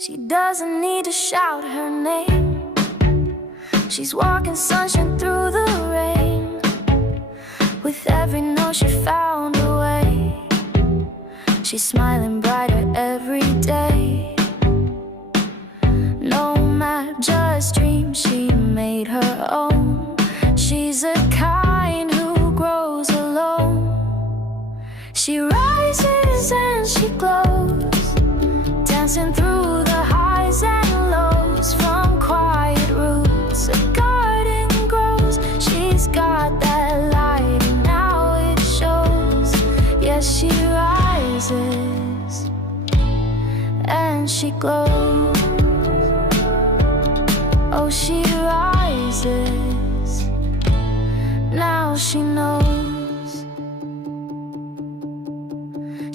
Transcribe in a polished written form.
She doesn't need to shout her name. She's walking sunshine through the rain. With every note she found a way. She's smiling brighter every day. No map, just dream she made her own. She's a kind who grows alone. She rises and she glows, dancing through the highs and lows. From quiet roots a garden grows. She's got that light and now it shows. Yes, she rises and she glows. Oh, she rises, now she knows.